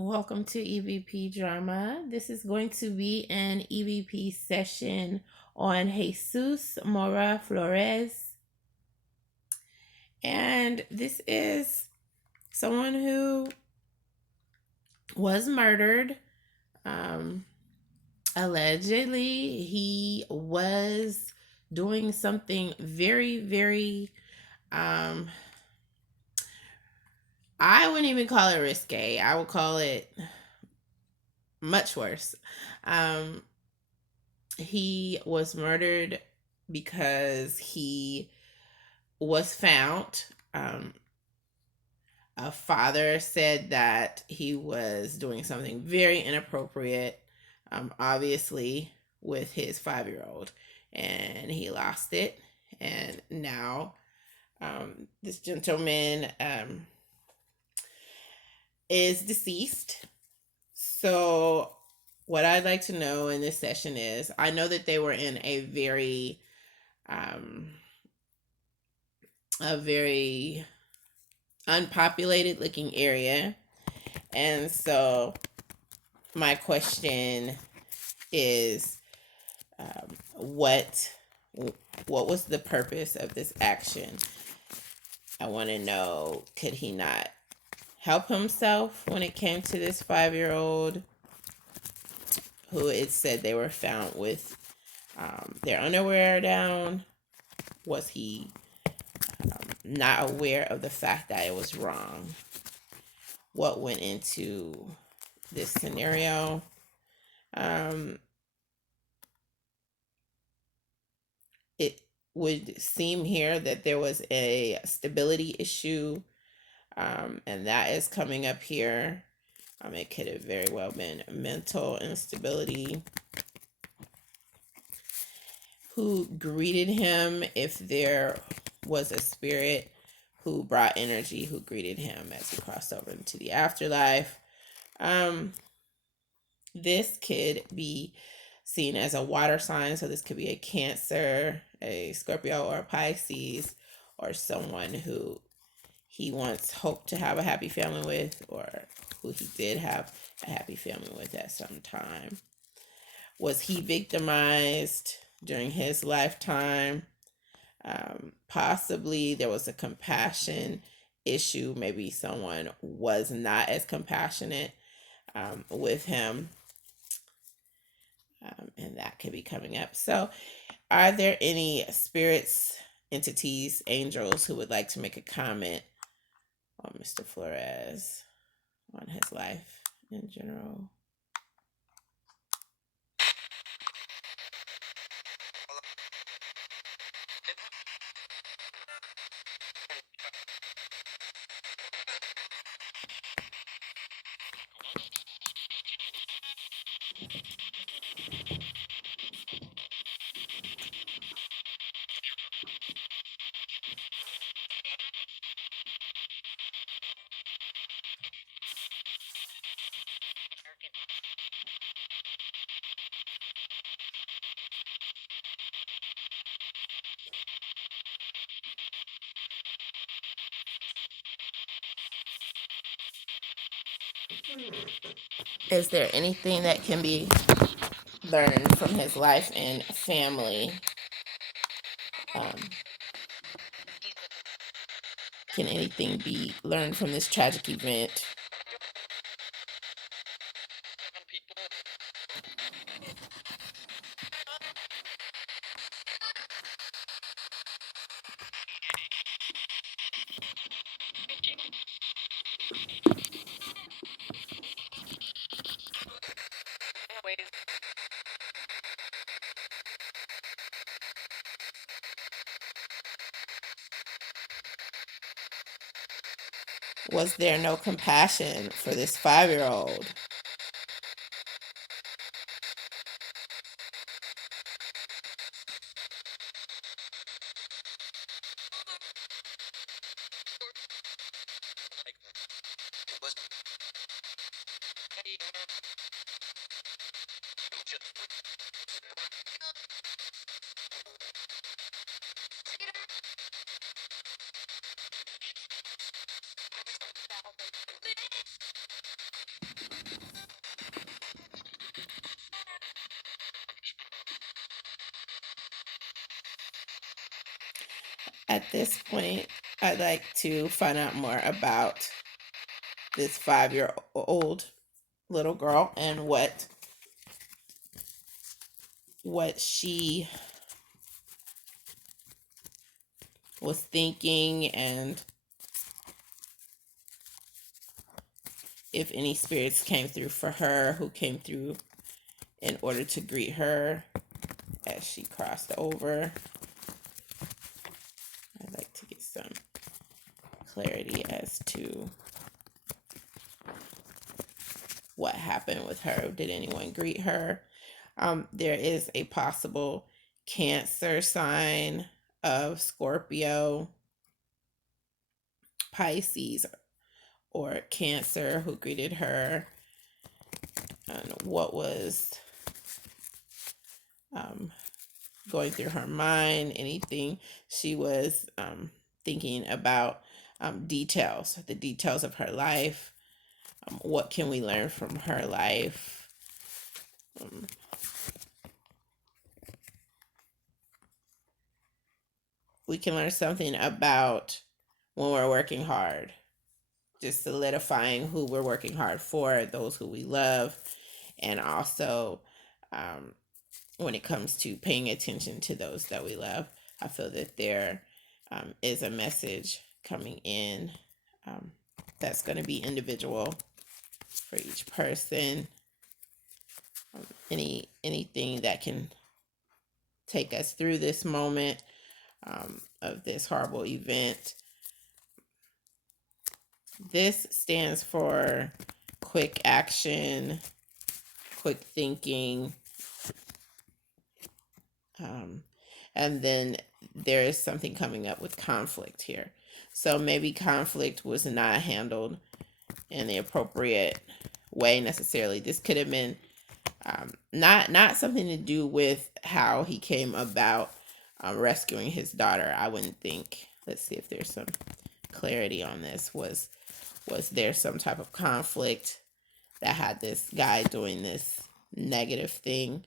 Welcome to EVP Drama. This is going to be an EVP session on Jesus Mora Flores. And this is someone who was murdered. Allegedly, he was doing something very, very, I wouldn't even call it risque. I would call it much worse. He was murdered because he was found. A father said that he was doing something very inappropriate, obviously, with his 5-year-old, and he lost it. And now this gentleman is deceased. So what I'd like to know in this session is, I know that they were in a very unpopulated looking area. And so my question is, what was the purpose of this action? I want to know, could he not help himself when it came to this 5-year-old who it said they were found with their underwear down? Was he not aware of the fact that it was wrong? What went into this scenario? It would seem here that there was a stability issue, and that is coming up here. It could have very well been mental instability. Who greeted him, if there was a spirit who brought energy, who greeted him as he crossed over into the afterlife. This could be seen as a water sign, so this could be a Cancer, a Scorpio, or a Pisces, or someone who he once hoped to have a happy family with, or who he did have a happy family with at some time. Was he victimized during his lifetime? Possibly there was a compassion issue. Maybe someone was not as compassionate with him, and that could be coming up. So are there any spirits, entities, angels who would like to make a comment on Mr. Flores, on his life in general? Is there anything that can be learned from his life and family? Can anything be learned from this tragic event? Was there no compassion for this 5-year-old? At this point, I'd like to find out more about this 5-year-old little girl and what she was thinking, and if any spirits came through for her, who came through in order to greet her as she crossed over. I'd like to get some clarity as to what happened with her. Did anyone greet her? There is a possible Cancer sign of Scorpio, Pisces, or Cancer who greeted her, and what was going through her mind, anything she was thinking about, details, the details of her life. What can we learn from her life? We can learn something about when we're working hard, just solidifying who we're working hard for, those who we love, and also when it comes to paying attention to those that we love. I feel that there is a message coming in that's going to be individual for each person. Anything that can take us through this moment of this horrible event. This stands for quick action, quick thinking, and then there is something coming up with conflict here. So maybe conflict was not handled in the appropriate way necessarily. This could have been not something to do with how he came about rescuing his daughter. I wouldn't think. Let's see if there's some clarity on this. Was there some type of conflict that had this guy doing this negative thing?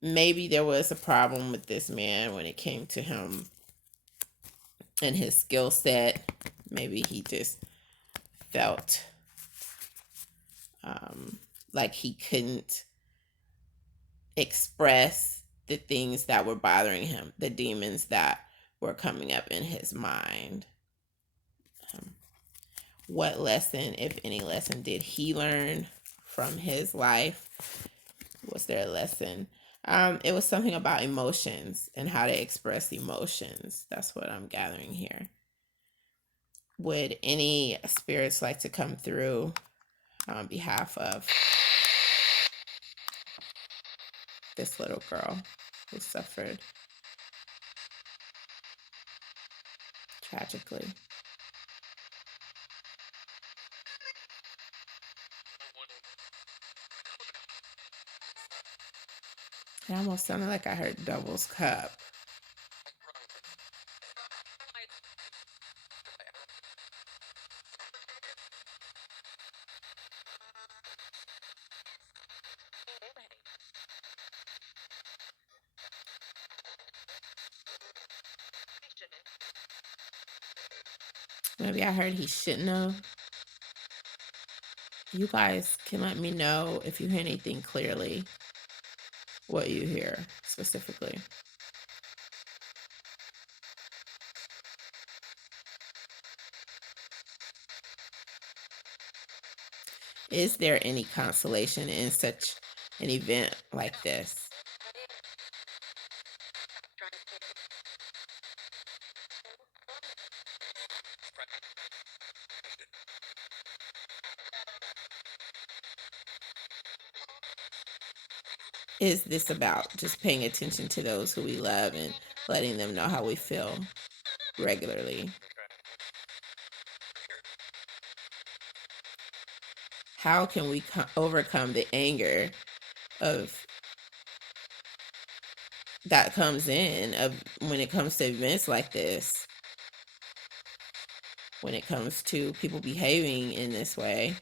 Maybe there was a problem with this man when it came to him and his skill set. Maybe he just felt like he couldn't express the things that were bothering him, the demons that were coming up in his mind. What lesson, if any lesson, did he learn from his life? Was there a lesson? It was something about emotions and how to express emotions. That's what I'm gathering here. Would any spirits like to come through on behalf of this little girl who suffered tragically? It almost sounded like I heard Double's Cup. Maybe I heard he shouldn't have. You guys can let me know if you hear anything clearly, what you hear specifically. Is there any consolation in such an event like this? Is this about just paying attention to those who we love and letting them know how we feel regularly? How can we overcome the anger of that comes in of when it comes to events like this, when it comes to people behaving in this way?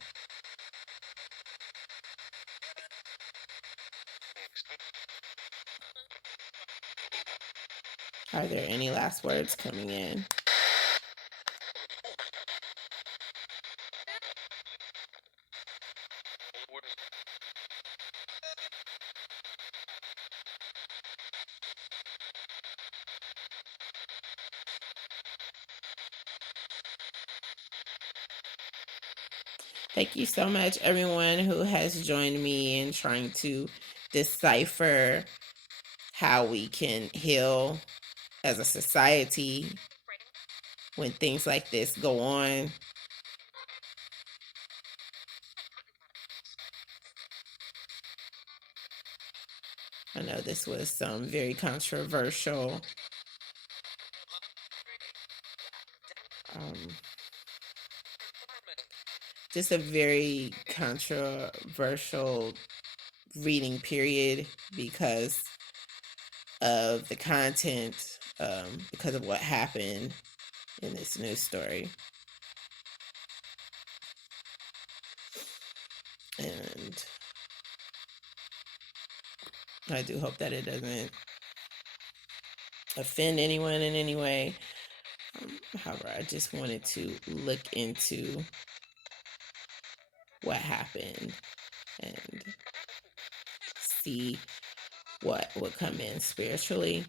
Are there any last words coming in? Thank you so much, everyone who has joined me in trying to decipher how we can heal as a society when things like this go on. I know this was some very controversial just a very controversial reading period because of the content, because of what happened in this news story. And I do hope that it doesn't offend anyone in any way. However, I just wanted to look into what happened and see what would come in spiritually.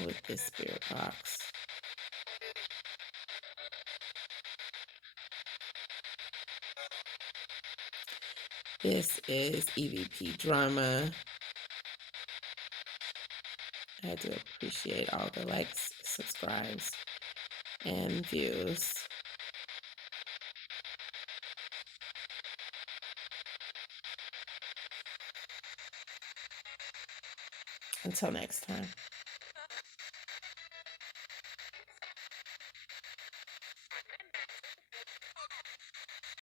With this spirit box. This is EVP drama. I do appreciate all the likes, subscribes, and views. Until next time.